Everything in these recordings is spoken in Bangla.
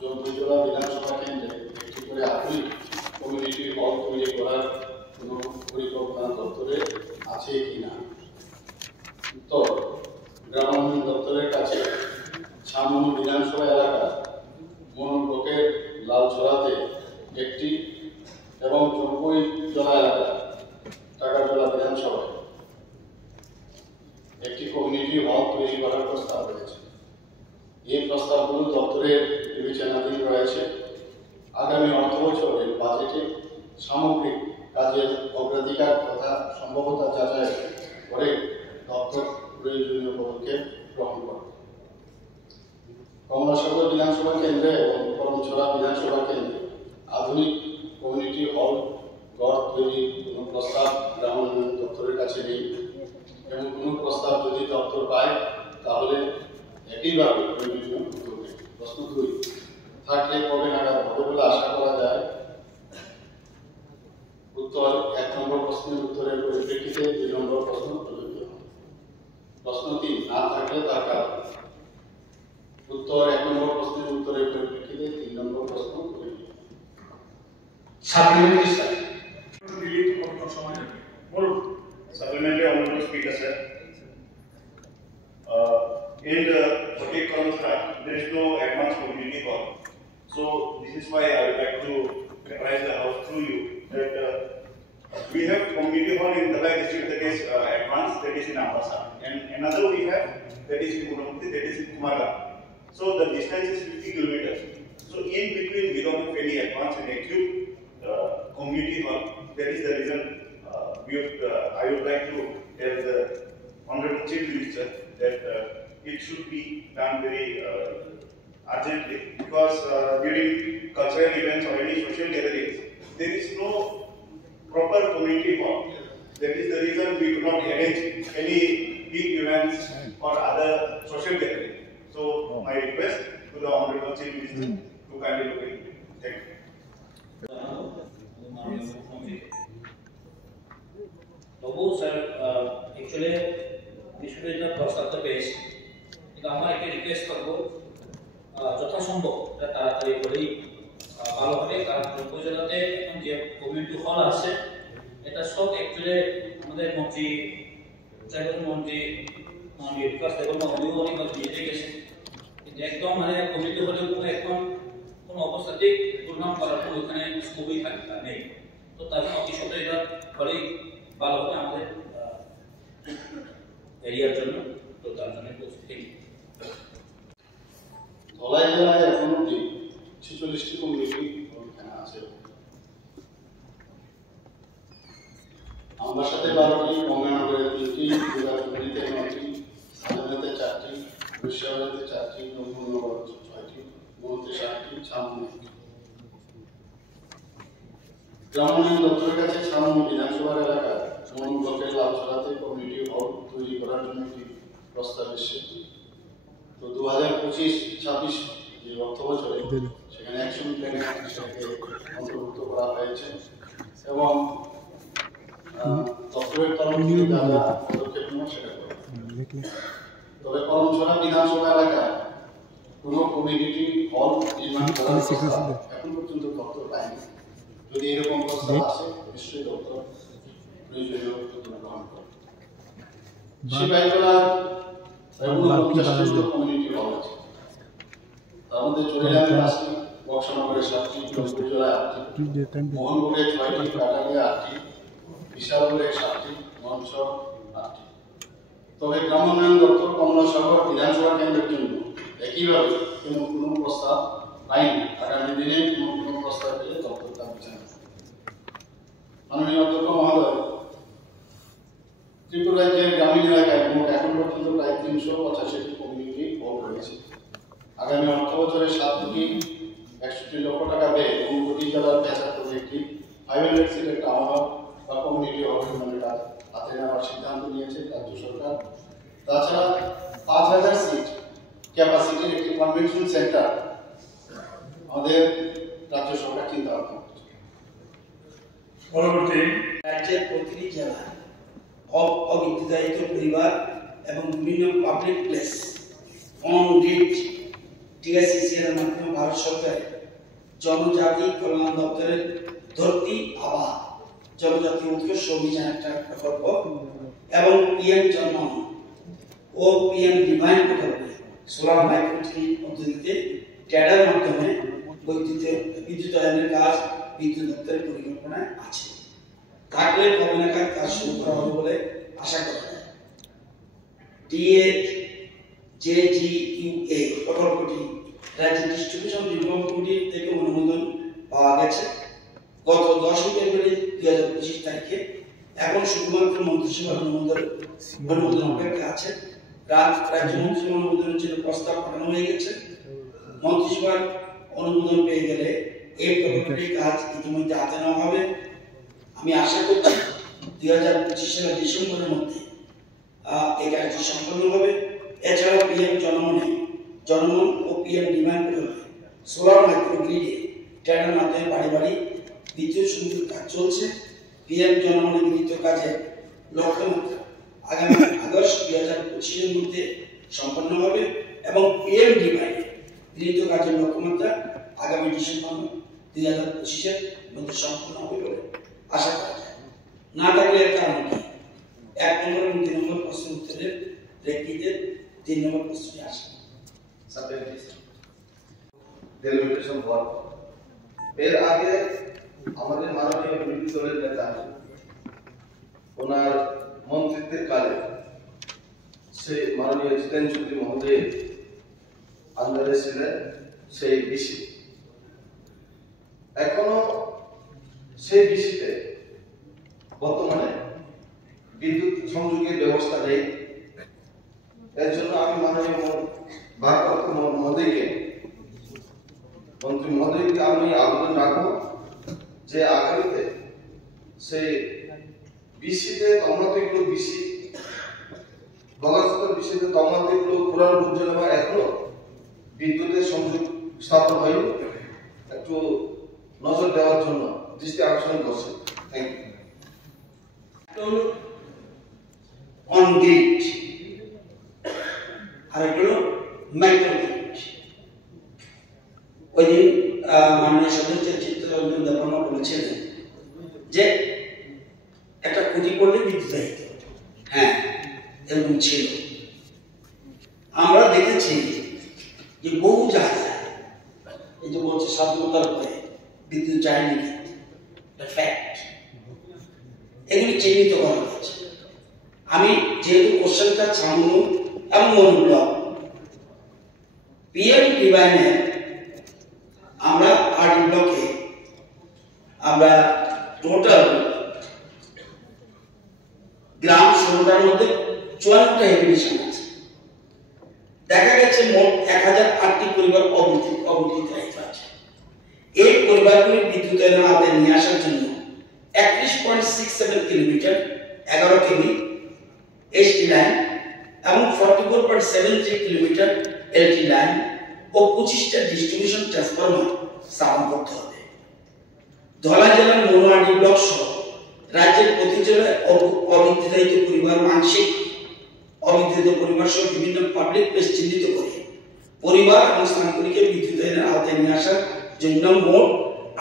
জম্পুজোড়া বিধানসভা কেন্দ্রে একটি করে আধুনিক কমিউনিটি হল তৈরি করার কোনো পরিকল্পনা দপ্তরে আছে কিনা? উত্তর, গ্রামোন্নয়ন দপ্তরের কাছে ছামনি বিধানসভা এলাকার মনোব্লকের লালছড়াতে একটি এবং জম্পুজোড়া এলাকা টাকাজোড়া বিধানসভায় একটি কমিউনিটি হল তৈরি করার প্রস্তাব রয়েছে। এই প্রস্তাবগুলো দপ্তরের বিবেচনাধীন রয়েছে। আগামী অর্থ বছরের বাজেটে সামগ্রিক কাজের অগ্রাধিকার তথা সম্ভাব্যতা যাচাই করে দপ্তর প্রয়োজনীয় পদক্ষেপ গ্রহণ করবে। কমলাসাগর বিধানসভা কেন্দ্রে এবং করমছড়া বিধানসভা কেন্দ্রে আধুনিক কমিউনিটি হল গড় তৈরির কোনো প্রস্তাব গ্রামোন্নয়ন দপ্তরের কাছে নেই। এবং কোনো প্রস্তাব যদি দপ্তর পায় তাহলে একইভাবে প্রয়োজনীয় করবে। প্রশ্ন 2, থাকলে কবে নাগাদ হবে বলে আশা করা যায়? উত্তর, 1 নম্বর প্রশ্নের উত্তরের পরিপ্রেক্ষিতে 2 নম্বর প্রশ্ন প্রযোজ্য হবে। প্রশ্ন 3, না থাকলে তার কারণ। উত্তর, 1 নম্বর প্রশ্নের উত্তরের পরিপ্রেক্ষিতে 3 নম্বর প্রশ্ন প্রযোজ্য হবে। সাপ্লিমেন্টারি স্যার ডিলিট করতে সময় বলুন। Supplementary honorable speaker sir. In the Kotek Kalmsara, there is no advanced community hall. So this is why I would like to advise the house through you that we have community hall in Dalai district that is advanced, that is in Ambassa, and another we have that is in Gunamuti, that is in Kumarga. So the distance is 50 kilometers. So in between we don't have any advanced and acute community hall. That is the reason I would like to tell the Honorable Chief Minister that it should be done very urgently, because during cultural events or any social gatherings, there is no proper community hall. That is the reason we do not arrange any big events or other social gatherings. So my request to the Honorable Chief Minister to kindly look into it. Thank you. তবু স্যার অ্যাকচুয়ালি বিষয়টা প্রস্তাবটা পেয়েছি, কিন্তু আমার একটা রিকোয়েস্ট করবো যথাসম্ভব এটা তাড়াতাড়ি করেই ভালো হবে। কারণ জম্পুজোড়াতে এখন যে কমিউনিটি হল আছে এটা সব অ্যাকচুয়ালি আমাদের মন্ত্রী বিকাশ দেববর্মা উনিও অনেক দিয়ে গেছেন, কিন্তু একদম মানে কমিউনিটি হলের কোনো এখন কোনো অবস্থাতেই দুর্নাম করার কোনো ওখানে স্কোপই নেই। তো তার জন্য অতি সত্ত্বর এটা হলেই ভালো হবে আমাদের এরিয়ার জন্য। তো তার জন্য ধলাই জেলায় এখন অব্দি 46টি কমিউনিটি এখানে আছে। আমবাসাতে 12টি, গঙ্গানগরে 3টি, দুর্গাচুরিতে 9টি, সাজানাতে 4টি, কুশিয়ারাতে 4টি, জম্পুনগর 6টি, মনুতে 7টি, ছামনি। গ্রামোন্নয়ন দপ্তরের কাছে ছামনি বিধানসভার এলাকার মনোব্লকের লালছড়াতে কমিউনিটি হল তৈরি করার জন্য একটি প্রস্তাব এসেছে। তো 2025-26 যে অর্থ বছরে সেখানে অ্যাকশন প্ল্যানে সেটাকে অন্তর্ভুক্ত করা হয়েছে এবং দপ্তরের তরফ থেকে যা যা পদক্ষেপ নেওয়া সেটা করবে। তবে করমছড়া বিধানসভা এলাকায় কোনো কমিউনিটি হল নির্মাণ করার প্রস্তাব এখন পর্যন্ত দপ্তর পায়নি। যদি এরকম প্রস্তাব আসে নিশ্চয়ই দপ্তর প্রয়োজনীয় পদক্ষেপ গ্রহণ করবে। শিবাইজোড়ার কমিউনিটি হল আছে, তার মধ্যে চরিলামে 5টি, বক্সনগরে 7টি, জম্পুজোড়ায় 8টি, মোহনগড়ে 6টি, কাটারিয়া 8টি, বিশালগড়ে 7টি, মঞ্চ 8টি। তবে গ্রামোন্নয়ন দপ্তর কমলাসাগর বিধানসভা কেন্দ্রের জন্য একইভাবে কোনো প্রস্তাব পায়নি। আগামী দিনে কোনো প্রস্তাব পেলে দপ্তর তার বিচার। মাননীয় অধ্যক্ষ মহোদয়, ত্রিপুরা রাজ্যের গ্রামীণ এলাকায় মোট এখন পর্যন্ত প্রায় 385টি কমিউনিটি হল রয়েছে। আগামী অর্থ বছরে 7 কোটি 61 লক্ষ টাকা ব্যয়ে 9 কোটি টাকার 75টি 500 সিটের টাউন হল বা কমিউনিটি হল নির্মাণের কাজ হাতে নেওয়ার সিদ্ধান্ত নিয়েছে রাজ্য সরকার। তাছাড়া 5000 সিট ক্যাপাসিটির একটি কনভেনশন সেন্টার আমাদের রাজ্য সরকার চিন্তা ভাবনা করছে। পরবর্তী রাজ্যের প্রতিটি জেলায় অবিদ্যায়িত পরিবার এবং বিভিন্ন পাবলিক প্লেস অন গ্রিড টিএসসিসিএল এর মাধ্যমে ভারত সরকারের জনজাতি কল্যাণ দপ্তরের ধরতি আবাস জনজাতি উৎকর্ষ অভিযান একটা প্রকল্প এবং পিএম জন্মন ও পিএম ডিভাইন প্রকল্পে সোলার মাইক্রোগ্রিড পদ্ধতিতে ট্যাডার মাধ্যমে বিদ্যুতায়নের কাজ বিদ্যুৎ দপ্তরের পরিকল্পনায় আছে। থাকলে কবে নাগাদ কাজ শুরু করা হবে বলে আশা করা যায়। DAJGUA প্রকল্পটি রাজ্য ডিস্ট্রিবিউশন রিফর্ম কমিটি থেকে অনুমোদন পাওয়া গেছে গত 10 ফেব্রুয়ারি 2025 তারিখে। এখন শুধুমাত্র মন্ত্রিসভার অনুমোদন অপেক্ষা আছে। রাজ্য মন্ত্রিসভার অনুমোদনের জন্য প্রস্তাব পাঠানো হয়ে গেছে। মন্ত্রিসভার অনুমোদন পেয়ে গেলে এই প্রকল্পটির কাজ ইতিমধ্যে হাতে নেওয়া হবে। আমি আশা করছি 2025 সালের ডিসেম্বরের মধ্যে এই কাজটি সম্পন্ন হবে। এছাড়াও পিএম জনমন ও পিএম ডিমান্ড প্রকল্পে সোলার মাইক্রোগ্রিডে ট্যাডার মাধ্যমে বাড়ি বাড়ি বিদ্যুৎ সংযোগ কাজ চলছে। পিএম জনমনে গৃহীত কাজের লক্ষ্যমাত্রা আগামী আগস্ট 2025 এর মধ্যে সম্পন্ন হবে এবং পিএম ডিমান্ড গৃহীত কাজের লক্ষ্যমাত্রা আগামী ডিসেম্বর 2025 এর মধ্যে সম্পন্ন হবে বলে আশা করা যায়। না থাকলে এর কারণ কি? 1 নম্বর এবং 3 নম্বর প্রশ্ন উত্তরের প্রেক্ষিতে 3 নম্বর প্রশ্নটি আসে। ডেলিমিটেশন ওয়ার্ক এর আগে আমাদের মাননীয় বিরোধী দলের নেতা ওনার মন্ত্রিত্বের কালে সেই মাননীয় জিতেন চৌধুরী মহোদয় আন্ডারে ছিলেন সেই বিসি। এখনো সেই বিসিতে বর্তমানে বিদ্যুৎ সংযোগের ব্যবস্থা নেই। এর জন্য আমি মাননীয় ভারপ্রাপ্ত মন্ত্রী মহোদয়কে আমি আবেদন রাখবো যে আগামীতে সেই বিসিতে তমনাতিগুলো বিসি বগাস্তর বিসিতে তমনাতিগুলো পুরান পর্যন্ত বা এখনো বিদ্যুতের সংযোগ স্থাপন হয়নি, একটু নজর দেওয়ার জন্য দৃষ্টি আকর্ষণ করছে। Thank you. অন গ্রিড আর এগুলো মাইক্রোগ্রিড। ওই দিন মাননীয় সদস্য চিত্তরঞ্জন দেববর্মা বলেছিলেন যে একটা খুঁটি করলে বিদ্যুৎ আহিত। হ্যাঁ, এরকম ছিল। আমরা দেখেছি যে বহু জায়গায় এই যে বলছে স্বাধীনতার পরে বিদ্যুৎ যায়নি, ফ্যাক্ট এগুলি চিহ্নিত করা হয়েছে। আমি যেহেতু কোশ্চেনটা ছামু এবং মনোব্লক পিএম ডিভাইনের আমরা আরডি ব্লকে আমরা টোটাল গ্রাম 16টার মধ্যে 54টা হেভিটেশন আছে। দেখা গেছে মোট 1008টি পরিবার অবহেলিত আছে। এই পরিবারগুলি বিদ্যুতের আওতায় নিয়ে আসার জন্য 31.67 কিলোমিটার 11 কেভি এসটি লাইন এবং 44.73 কিলোমিটার এলটি লাইন ও 25টা ডিস্ট্রিবিউশন ট্রান্সফরমার স্থাপন করতে হবে। ধলাই জেলার মনোয়াডি ব্লক সহ রাজ্যের প্রতি জেলায় অবিদ্যুতায়িত পরিবার, মানসিক অবিদ্যুত পরিবার সহ বিভিন্ন পাবলিক প্লেস চিহ্নিত করে পরিবার এবং স্থানগুলিকে বিদ্যুতায়নের আওতায় নিয়ে আসার জন্য মোট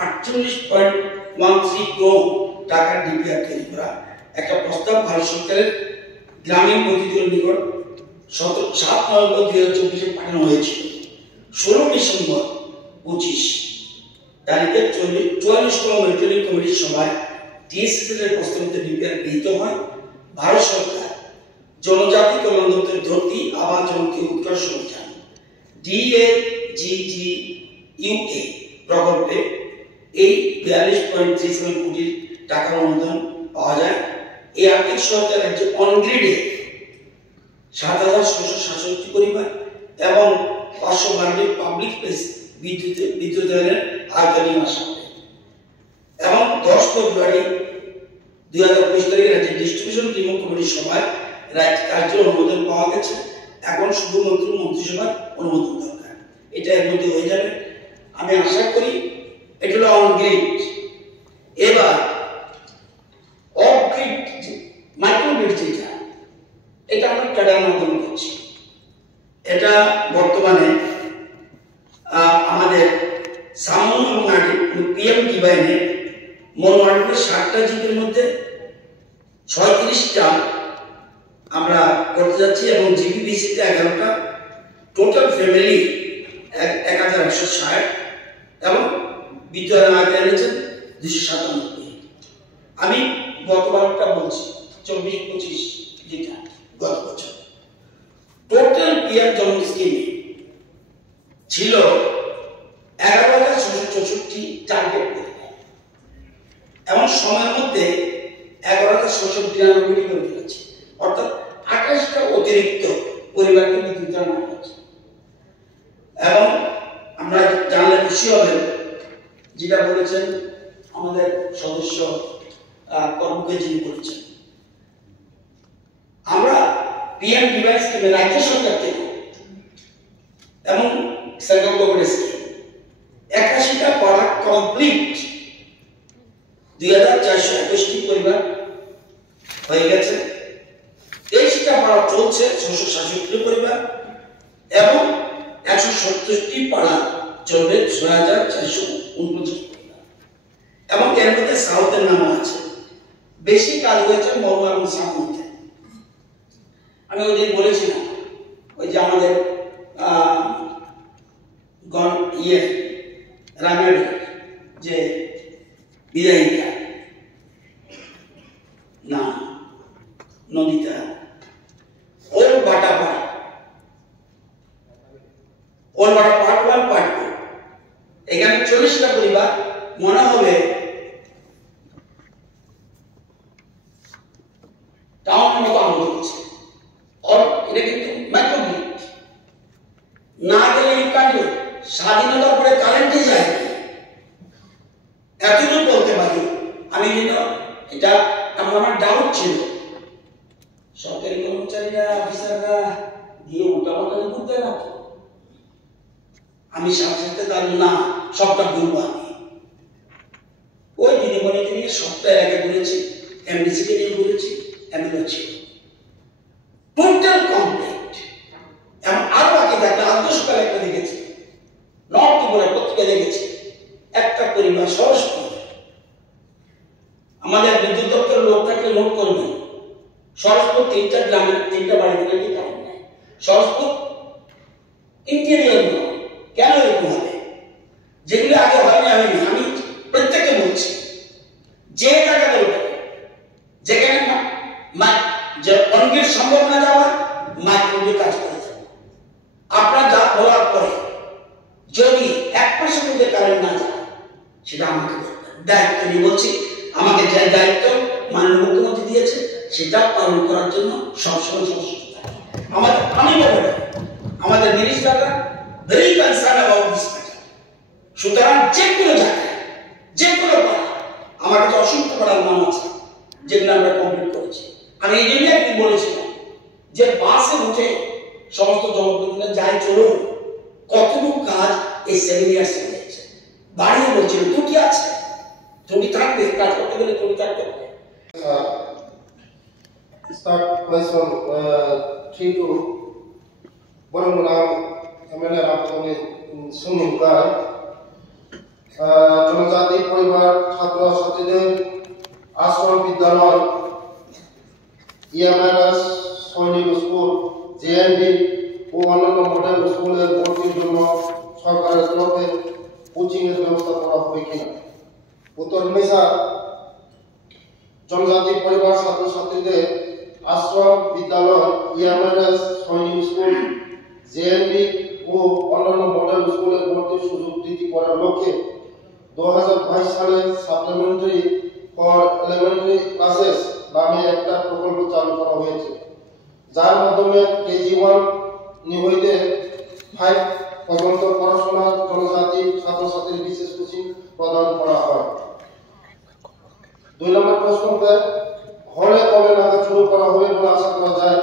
48.13 করোড় টাকার ডিপিআর তৈরি করা একটা প্রস্তাব ভারত সরকারের গ্রামীণ প্রতিনিধির নিকট 7 নভেম্বর 2024 পাঠানো হয়েছিল। 16 ডিসেম্বর 25 তারিখে 44তম মনিটরিং কমিটির সভায় টিএসসিএল এর প্রস্তাবিত ডিপিআর গৃহীত হয়। ভারত সরকার জনজাতি কল্যাণ দপ্তরের ধরতি আবাস জনজাতি উৎকর্ষ অভিযান DAJGUA প্রকল্পে এই 42.37 কোটি টাকার অনুদান পাওয়া যায়। এই আর্থিক সহায়তা রাজ্যে অনগ্রিডে 7,667 পরিবার এবং 512টি পাবলিক প্লেস বিদ্যুতায়নের আওতায় নিয়ে আসা হবে। এবং 10 ফেব্রুয়ারি 2025 তারিখে রাজ্যের ডিস্ট্রিবিউশন রিফর্ম কমিটির সভায় রাজ্য কার্যের অনুমোদন পাওয়া গেছে। এখন শুধুমাত্র মন্ত্রিসভার অনুমোদন দরকার। এটা এর মধ্যে হয়ে যাবে। আমি আশা করি এটা হলো অন গ্রিড। এবার অফ গ্রিড মাইক্রোগ্রিড যেটা, এটা আমরা ট্যাডার মাধ্যমে করছি। এটা বর্তমানে আমাদের সামন পিএম ডিভাইনে মোট 60টা জিপের মধ্যে 36টা আমরা করতে যাচ্ছি এবং জিপিবিসিতে 11টা, টোটাল ফ্যামিলি 1160 এবং বিদ্যালয় আয়তে এনেছেন 297। আমি গতবারটা বলছি 24-25 যেটা গত বছর টোটাল পিএম জন্ম স্কিমে ছিল 11,664 টার্গেট এবং সময়ের মধ্যে 11,692 করে ফেলেছে, অর্থাৎ 28টা অতিরিক্ত পরিবারকে বিদ্যুৎ আনা হয়েছে। এবং আমরা জানলে খুশি হবেন যেটা বলেছেন আমাদের সদস্য কর্মকে যিনি বলেছেন, আমরা পিএম ডিভাইস স্কিমে রাজ্য সরকার থেকে এবং সেন্ট্রাল গভর্নমেন্ট স্কিম 81টা পাড়া কমপ্লিট 2,421টি পরিবার হয়ে গেছে, 23টা পাড়া চলছে 667 পরিবার এবং 170টি পাড়া চলবে 6,449 পরিবার এবং এর মধ্যে সাউথের নামও আছে। বেশি কাজ হয়েছে মরু এবং সাউথে। আমি ওই দিন বলেছিলাম ওই যে আমাদের রামের যে বিদায়িকা না নদীটা ওর বাটা পাট পার্ট 1 পার্ট 2 এখানে 40টা পরিবার মনে হবে টাউনের মতো আনন্দ করছে। এটা কিন্তু মাইক্রোগ্রিড না গেলে এই কাণ্ড স্বাধীনতার পরে কারেন্টে যায় এতটুকু বলতে পারি আমি। এটা আমার ডাউট ছিল সরকারি কর্মচারীরা অফিসাররা গিয়ে উল্টাপাল্টা করতে না, আমি সাথে তার না সবটা ঘুরবো। আমি ওই দিদিমণিকে নিয়ে সবটা এলাকা ঘুরেছি, এমডিসিকে নিয়ে ঘুরেছি, এমএলএ ছিল টোটাল কমপ্লিট। এবং আরো বাকি থাকলে আদর্শকাল একটা দেখেছি, নর্থ ত্রিপুরা পত্রিকা দেখেছি, একটা পরিবার সরস্বতী আমাদের বিদ্যুৎ দপ্তরের লোক থাকলে নোট করবেন, সরস্বতী 3টা গ্রামের 3টা বাড়িতে নাকি কারণ নেই। সরস্বতী ইন্টেরিয়র নয়, কেন এরকম হবে? যেগুলো আগে হয়নি আমি প্রত্যেককে বলছি, যে টাকা দেবে যেখানে যে অনেকের সম্ভব না যাওয়া মাইক্রোগ্রিডে কাজ করে যাবে। আপনার যা বলার পরে যদি 1% মধ্যে কারেন্ট না যায় সেটা আমাকে দায়িত্ব নিয়ে বলছি, আমাকে যে দায়িত্ব মাননীয় মুখ্যমন্ত্রী দিয়েছে সেটা পালন করার জন্য সবসময় সচেষ্ট থাকি। আমাদের মিনিস্টাররা very concern about this matter. সুতরাং যে কোনো জায়গায় যে কোনো পাড়া আমার কাছে অসংখ্য পাড়ার নাম আছে যেগুলো আমরা কমপ্লিট করেছি। আমি এই জন্যই একদিন বলেছিলাম যে বাসে উঠে সমস্ত জনপ্রতিনিধিরা যায় চলুন, কতটুকু কাজ এই 7 ইয়ার্স হয়েছে। বাড়িয়ে বলছিল ত্রুটি আছে, ত্রুটি থাকবে, কাজ করতে গেলে ত্রুটি থাকতে হবে। Start question 3 to Boromlam MLA Raponi Sununga জনজাতি পরিবার ছাত্র ছাত্রীদের আশ্রম বিদ্যালয় ইএমআরএস সৈনিক স্কুল জেএনবি ও অন্যান্য মডেল স্কুলের ভর্তির জন্য সরকারের তরফে কোচিং এর ব্যবস্থা করা হবে কিনা। উত্তর মেসা জনজাতি পরিবার ছাত্র ছাত্রীদের আশ্রম বিদ্যালয় ইএমআরএস সৈনিক স্কুল জেএনবি ও অন্যান্য মডেল স্কুলের ভর্তির সুযোগ বৃদ্ধি করার লক্ষ্যে 2022 সালে সাপ্লিমেন্টারি ফর এলিমেন্টারি ক্লাসেস নামে একটা প্রকল্প চালু করা হয়েছে, যার মাধ্যমে কেজি 1 হইতে 5 পর্যন্ত পড়াশোনার জনজাতি ছাত্রছাত্রীর বিশেষ কোচিং প্রদান করা হয়। 2 নম্বর প্রশ্নতে হলে কবে নাগাদ শুরু করা হবে বলে আশা করা যায়।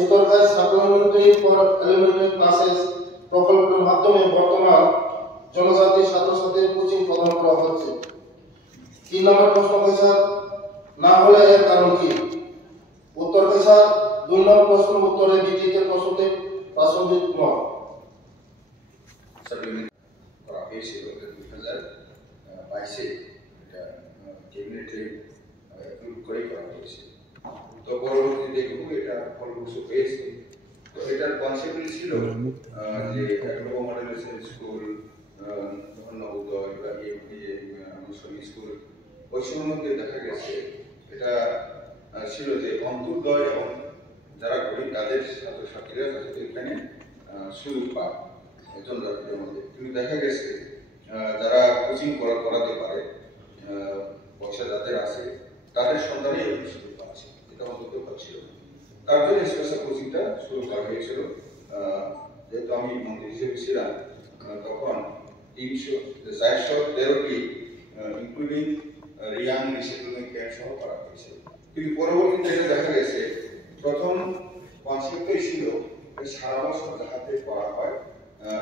উত্তরকায় সাপ্লিমেন্টারি ফর এলিমেন্টারি ক্লাসেস প্রকল্পের মাধ্যমে বর্তমান জনজাতি ছাত্রছাত্রীর কোচিং প্রদান করা হচ্ছে। 3 নম্বর প্রশ্ন হয়েছে না হলে এর কারণ কি। উত্তর হয়েছে 2 নম্বর প্রশ্ন উত্তরে বিদ্যুতের প্রশ্নতে প্রাসঙ্গিক নয়। সাপ্লিমেন্ট করা হয়েছিল 2022-এ এটা ক্যাবিনেটে অ্যাপ্রুভ করে করা হয়েছে। তো পরবর্তীতে খুব এটা ফলপ্রসূ হয়েছে। তো এটার কনসেপ্ট ছিল যে একরকম মডেলের স্কুল, নবোদয় বা স্কুল, ওই সময়ের মধ্যে দেখা গেছে এটা ছিল যে অন্তর্দয় এবং যারা গরিব তাদের ছাত্রছাত্রীরা যাতে এখানে সুযোগ পায় জনজাতিদের মধ্যে। কিন্তু দেখা গেছে যারা কোচিং করাতে পারে, পয়সা যাদের আছে তাদের সন্তানই এরকম সুযোগ পাচ্ছে, এটা অন্তত পাচ্ছিল। তার জন্য স্পেশাল কোচিংটা শুরু করা হয়েছিল। যেহেতু আমি মন্ত্রী হিসেবে ছিলাম তখন 413টি ইনক্লুডিং রিয়াং রিসেটলমেন্ট ক্যাম্প সহ করা হয়েছিল। কিন্তু পরবর্তীতে দেখা গেছে প্রথম কনসেপ্টই ছিল সারা বছর যাহাতে করা হয়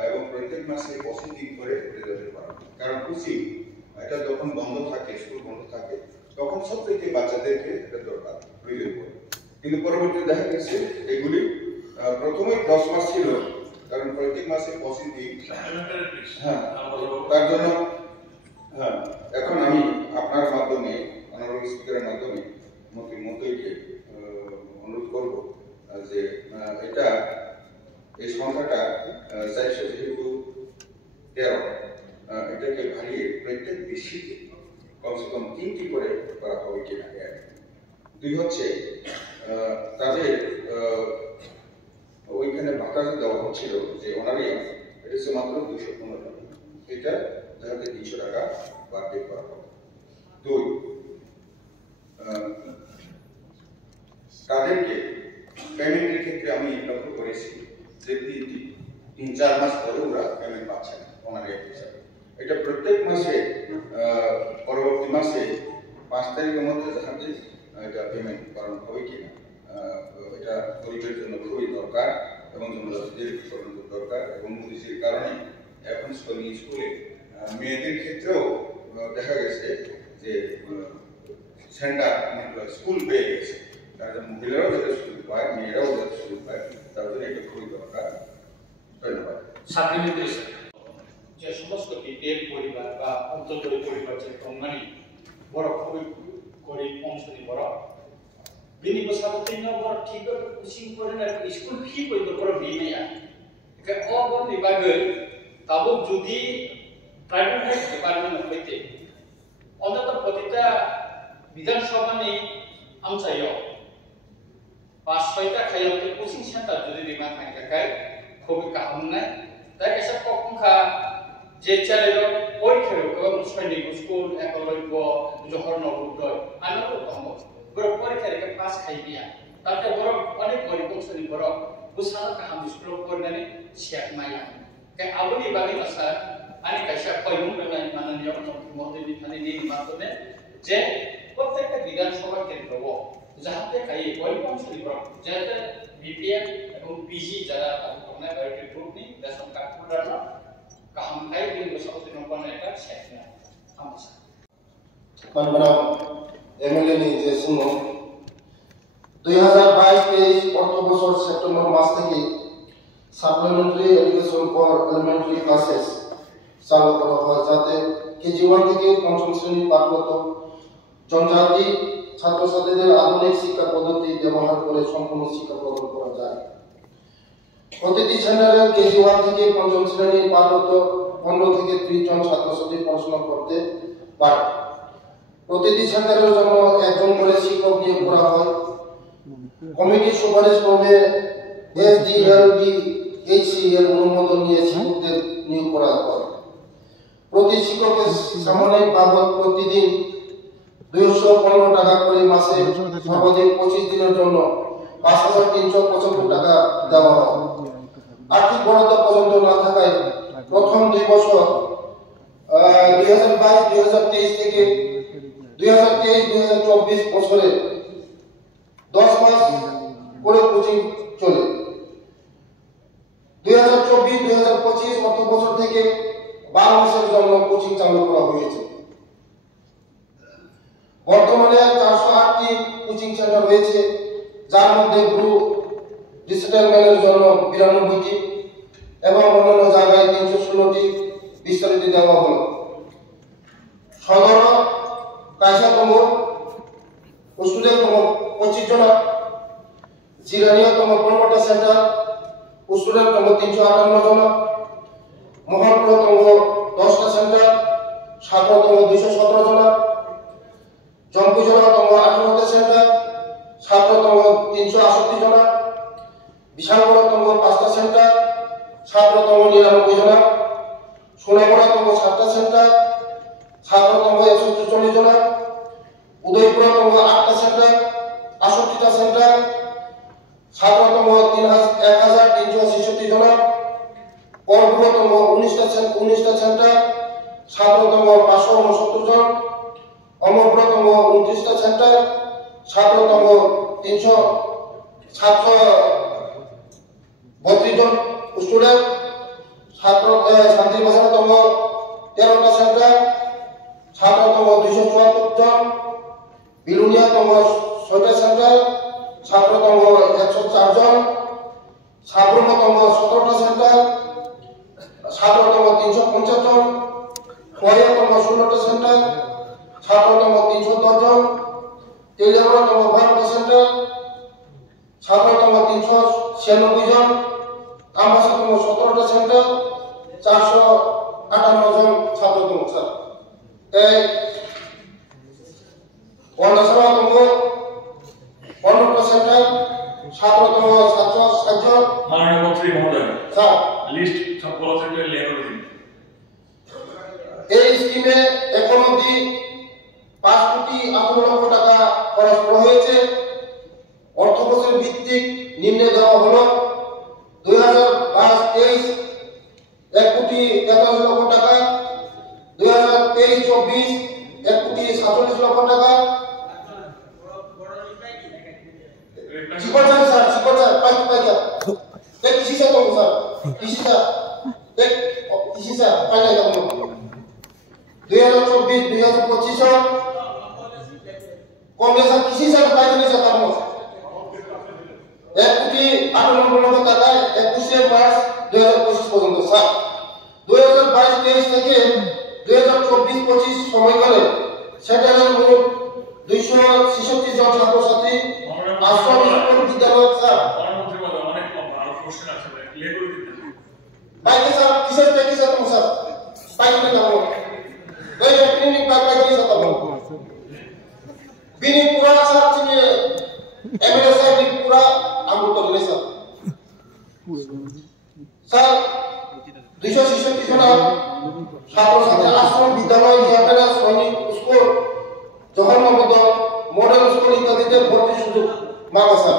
এবং প্রত্যেক মাসে 25 দিন করে রেজাল্ট করা হয়। কারণ কোচিং এটা যখন বন্ধ থাকে, স্কুল বন্ধ থাকে, তখন সব থেকে বাচ্চাদেরকে এটা দরকার প্রয়োজন পড়ে। কিন্তু পরবর্তীতে দেখা গেছে এগুলি প্রথমেই 10 মাস ছিল, কারণ প্রত্যেক মাসে 25 দিন। হ্যাঁ, তার জন্য এখন আমি আপনার মাধ্যমে, অনারেবল স্পিকারের মাধ্যমে মন্ত্রীকে অনুরোধ করব যে এটা এই সংখ্যাটা 400 যেহেতু 13, এটাকে বাড়িয়ে প্রত্যেক ডিস্ট্রিক্টে কমসে কম 3টি করে করা হবে কিনা। 2 হচ্ছে তাদের ওইখানে ভাতা দেওয়া হচ্ছিল যে অনারিয়াম, এটা হচ্ছে মাত্র 215 টাকা, এটা যাতে 300 টাকা বাড়তে করা হবে। 2, তাদেরকে পেমেন্টের ক্ষেত্রে আমি লক্ষ্য করেছি যে 3-4 মাস পরে ওরা পেমেন্ট পাচ্ছে না অনারিয়াম হিসাবে। এটা প্রত্যেক মাসে পরবর্তী মাসে 5 তারিখের মধ্যে যাতে এটা পেমেন্ট করানো হবে কিনা, এটা গরিবের জন্য খুবই দরকার এবং জনজাতিদের দরকার। এবং মোদিজির কারণে এখন স্কুলে মেয়েদের ক্ষেত্রেও দেখা গেছে যে সেন্টার স্কুল পেয়ে গেছে, তার জন্য মহিলারাও যাতে সুযোগ পায়, মেয়েরাও যাতে সুযোগ পায়, তার জন্য এটা খুবই দরকার। ধন্যবাদ। যে সমস্ত বিপিএল পরিবার বা অন্তর্বর্তী পরিবার যে কংগানি বড় খুবই গরিব অংশনী বড় বিনি বসাবতীন বড় ঠিকভাবে কোচিং করে না স্কুল ফি বইতো বড় বিনায়া একে অবন বিভাগে তাবো যদি প্রাইভেট ডিপার্টমেন্ট হইতে অন্তত প্রতিটা বিধানসভানি আমসাইও 5-6টা খাইতে কোচিং সেন্টার যদি বিমান থাকায় খুবই কাহাম নাই তাই এসব পক্ষা যে চারের পরীক্ষার এবং সৈনিক স্কুল একলব্য জহর নবোদয় আনারও দম বড় পরীক্ষার পাস খাই দিয়া তাতে বড় অনেক গরিব শ্রেণী বড় বুসানো কাহাম স্কুল পড়নানে শেখ মায়া কে আবনি বাগি আশা আনি কাইসা কয়ুম বেলা মাননীয় মন্ত্রী মহোদয় বিধানী মাধ্যমে যে প্রত্যেকটা বিধানসভা কেন্দ্র যাহাতে খাই গরিব শ্রেণী বড় যাতে বিপিএল এবং পিজি যারা আপনার বায়োটিক গ্রুপ নি ration card holder kaham kai din bersatu dengan mereka saya amsa. Panbara MLA ni যে শুনো 2022-23 অর্থ বছর সেপ্টেম্বর মাস থেকে supplementary education for elementary classes চালু করা হয়, যাতে কেজি 1 থেকে পঞ্চম শ্রেণী পাঠরত জনজাতি ছাত্রছাত্রীদের আধুনিক শিক্ষা পদ্ধতি ব্যবহার করে সম্পূর্ণ শিক্ষা প্রদান করা যায়। প্রতিটি সেন্টারে কেজি 1 থেকে পঞ্চম শ্রেণী পাঠরত 15 থেকে 30 জন ছাত্রছাত্রী পড়াশোনা করতে পারে। প্রতিটি সেন্টারের জন্য একজন করে শিক্ষক নিয়োগ করা হয়। কমিটির সুপারিশ ক্রমে SDLDHC এর অনুমোদন নিয়ে শিক্ষকদের নিয়োগ করা হয়। প্রতি শিক্ষকের সাময়িক বাবদ প্রতিদিন 215 টাকা করে, মাসে সর্বাধিক 25 দিনের জন্য 5375 টাকা দেওয়া হয়। আর্থিক বরাদ্দ পর্যন্ত না থাকায় প্রথম 2 বছর 2022-2023 থেকে 2023-2024 বছরে 10 মাস করে কোচিং চলে। 2024-2025 অর্থ বছর থেকে 12 মাসের জন্য কোচিং চালু করা হয়েছে। বর্তমানে 408টি কোচিং সেন্টার রয়েছে, যার মধ্যে গ্রুপ রিসেটেলমেন্টের জন্য 92টি, এবং অন্যান্য জায়গায় 316টি বিস্তারিত দেওয়া হলো। সদর কাইসাতম স্টুডেন্টতম 25 জন, জিরানিয়াতম 15টা সেন্টার স্টুডেন্টতম 358 জন, মোহনপুরতম 10টা সেন্টার ছাত্রতম 217 জন, জম্পুজলাতম 18টা সেন্টার ছাত্রতম 368 জন, বিশালগড়তম 5টা সেন্টার ছাত্রতম 99 জন, সোনামুড়াতম 7টা সেন্টার ছাত্রতম 144 জন, উদয়পুরতম 8টা সেন্টার 68টা সেন্টার ছাত্রতম 1366 জন, করপুরতম 19টা সেন্টার ছাত্রতম 569 জন, অমরপুরতম 29টা সেন্টার ছাত্রতম 732 জন স্টুডেন্ট, শান্তিবাজারতম 13টা সেন্টার ছাত্রতম 274 জন, বিলুনিয়াতম 6টা সেন্টার ছাত্রতম 104 জন, সাবরমতম 17টা সেন্টার ছাত্রতম 350 জন, খোয়াইয়াতম 16টা সেন্টার ছাত্রতম 310 জন, তেলিয়াগড়তম 12টা সেন্টার ছাত্রতম 396 জন, আমবাসাতম 17টা সেন্টার 458 জন ছাত্রতম স্যার। এই অন্নসভাতম 15টা সেন্টার ছাত্রতম 760 জন। মাননীয় মন্ত্রী মহোদয়, স্যার লিস্ট সব বলা থাকলে লেখা দিন। এই স্কিমে এখন অবধি 5 কোটি 18 লক্ষ টাকা খরচ করা হয়েছে। অর্থ বছর ভিত্তিক নিম্নে দেওয়া হলো 2022-23 1 কোটি 43 লক্ষ টাকা, 2023-24 1 কোটি 47 লক্ষ টাকা। স্যার পাইকা এক কিসিসা তো স্যার কিসিসা এক কিসিসা পাইকা তো 2024-2025 কংগ্রেস কিসিসা পাইকা নিসা তামো 1 কোটি 98 লক্ষ টাকা 21 মার্চ 2025 পর্যন্ত স্যার। 2022-23 থেকে 2024-25 সময়কালে সেন্টারের মোট 266 জন ছাত্রছাত্রী আশ্রম বিদ্যালয় স্যার। মন্ত্রী মহোদয়, অনেক আরো প্রশ্ন আছে, লেখা দিন। পাইকা স্যার কিসের থেকে স্যার তো স্যার পাইকা না হলো এই যে ক্লিনিক পাইকা স্যার তো বিনি পুরা স্যার চিনি এমএলএ সাহেব পুরা আমল করলে স্যার। স্যার 266 জন ছাত্রছাত্রী আশ্রম বিদ্যালয় ইয়াপেরা সৈনিক স্কুল জওহরনগর মডেল স্কুল ইত্যাদিতে ভর্তি সুযোগ মাগা স্যার।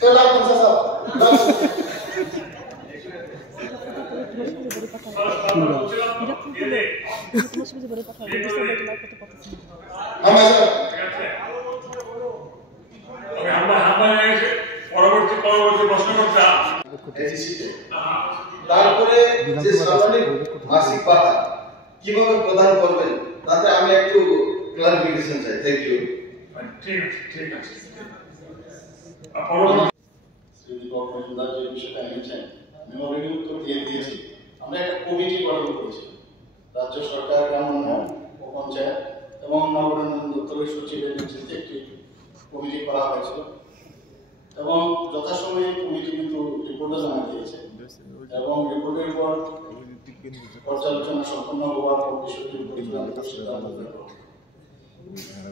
তেলা দিন স্যার পরবর্তী প্রশ্ন করতে তারপরে যে সামরিক মাসিক ভাতা কিভাবে প্রদান করবেন তাতে আমি একটু ক্লারিফিকেশন চাই। Thank you. ঠিক আছে। দীপক মজুমদার যে বিষয়টা এনেছেন আমি অলরেডি উত্তর দিয়ে দিয়েছি। আমরা একটা কমিটি গঠন করেছি, রাজ্য সরকার, গ্রাম উন্নয়ন ও পঞ্চায়েত এবং নগরায়ণ দপ্তরের সচিবের নেতৃত্বে একটি কমিটি করা হয়েছিল এবং যথাসময়ে কমিটি কিন্তু রিপোর্টও জমা দিয়েছে এবং রিপোর্টের উপর পর্যালোচনা সম্পন্ন হওয়ার পর বিষয়টির উপর চূড়ান্ত সিদ্ধান্ত নেব।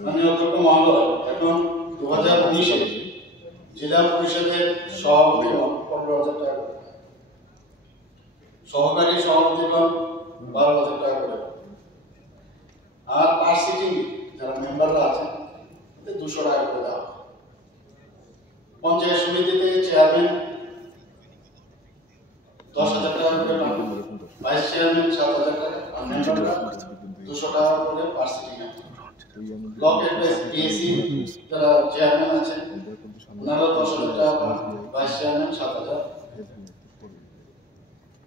মাননীয় অধ্যক্ষ মহোদয়, এখন 2019-এ জেলা পরিষদের সভাপতিগণ 15,000 টাকা করে, সহকারী সভাপতিগণ 12,000 টাকা করে, আর সিটিং যারা মেম্বাররা আছেন 200 টাকা করে দেওয়া হয়। পঞ্চায়েত সমিতিতে চেয়ারম্যান 10,000 টাকা করে পান, ভাইস চেয়ারম্যান 7,000 টাকা, আর মেম্বাররা 200 টাকা করে পার সিটিং। ব্লক ডিএসি যারা চেয়ারম্যান আছেন ওনারা 10,000 টাকা পান, ভাইস চেয়ারম্যান 7,000,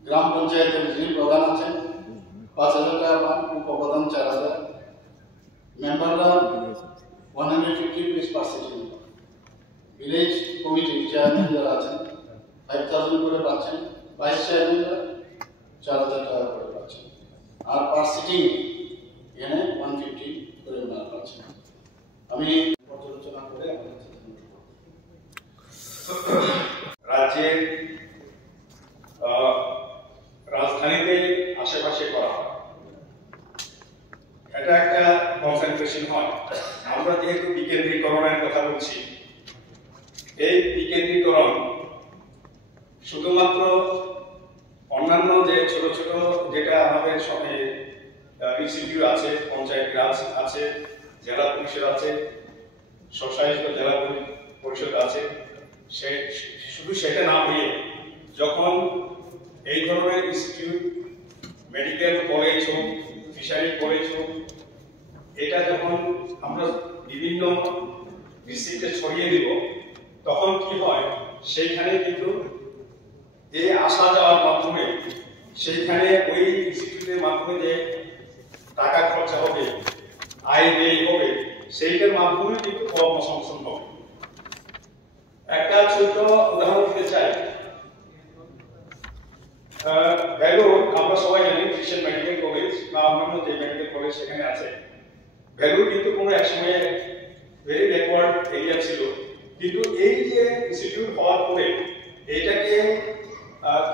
গ্রাম পঞ্চায়েতের যিনি প্রধান আছেন 5,000 টাকা পান, উপপ্রধান 4,000, মেম্বাররা 150 rupees পার সিটিং। ভিলেজ কমিটি চেয়ারম্যান যারা আছেন 5000 করে পাচ্ছেন, ভাইস চেয়ারম্যানরা 4000 টাকা করে পাচ্ছেন, আর পার সিটিং এখানে 150 করে ওনারা পাচ্ছেন। আমি পর্যালোচনা করে আমাদের রাজ্যের রাজধানীতে আশেপাশে করা হয়, এটা একটা কনসেন্ট্রেশন হয়। আমরা যেহেতু বিকেন্দ্রীকরণের কথা বলছি, এই বিকেন্দ্রীকরণ শুধুমাত্র অন্যান্য যে ছোট ছোট যেটা আমাদের সঙ্গে ইনস্টিটিউট আছে, পঞ্চায়েত রাজ আছে, জেলা পরিষদ আছে, স্বশাসিত জেলা পরিষদ আছে, শুধু সেটা না হয়ে যখন এই ধরনের ইনস্টিটিউট, মেডিকেল কলেজ হোক, ফিশারি কলেজ হোক, এটা যখন আমরা বিভিন্ন ডিস্ট্রিক্টে ছড়িয়ে দিব, তখন কি হয়, সেইখানে কিন্তু এই আসা যাওয়ার মাধ্যমে সেইখানে ওই ইনস্টিটিউটের মাধ্যমে যে টাকা খরচা হবে, আয় ব্যয় হবে, সেইটার মাধ্যমে কিন্তু কর্মসংস্থান হবে। একটা ছোট উদাহরণ দিতে চাই। ভ্যালুর আমরা সবাই জানি খ্রিস্টান মেডিকেল কলেজ বা অন্যান্য যে মেডিকেল কলেজ সেখানে আছে, ভ্যালুর কিন্তু কোনো এক সময় ভেরি ব্যাকওয়ার্ড এরিয়া ছিল, কিন্তু এই যে ইনস্টিটিউট হওয়ার পরে এইটাকে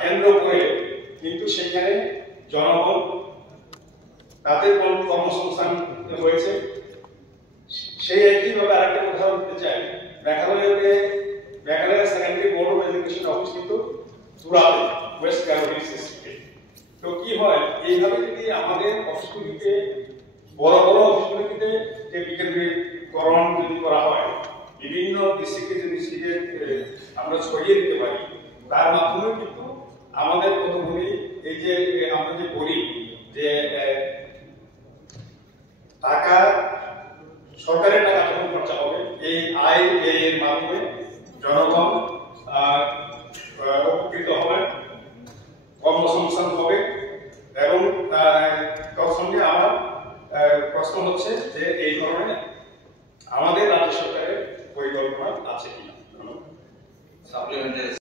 কেন্দ্র করে কিন্তু সেখানে জনগণ তাদের কর্মসংস্থান হয়েছে। সেই একইভাবে আরেকটা উদাহরণ দিতে চাই, Meghalaya secondary board of education office কিন্তু তুরাতে, ওয়েস্ট বেঙ্গল ডিস্ট্রিক্টে। তো কি হয়, এইভাবে যদি আমাদের অফিসগুলিতে, বড় বড় অফিসগুলিতে যে বিকেন্দ্রীকরণ যদি করা হয়, বিভিন্ন ডিস্ট্রিক্টে যে ডিস্ট্রিক্টে আমরা ছড়িয়ে দিতে পারি, তার মাধ্যমে কিন্তু আমাদের কতগুলি এই যে আমরা যে বলি যে টাকা, সরকারের টাকা যখন খরচা হবে, এই আয় ব্যয়ের মাধ্যমে জনগণ উপকৃত হবে, কর্মসংস্থান হবে। এবং তার সঙ্গে আমার প্রশ্ন হচ্ছে যে এই ধরনের আমাদের রাজ্য সরকারের পরিকল্পনা আছে কিনা।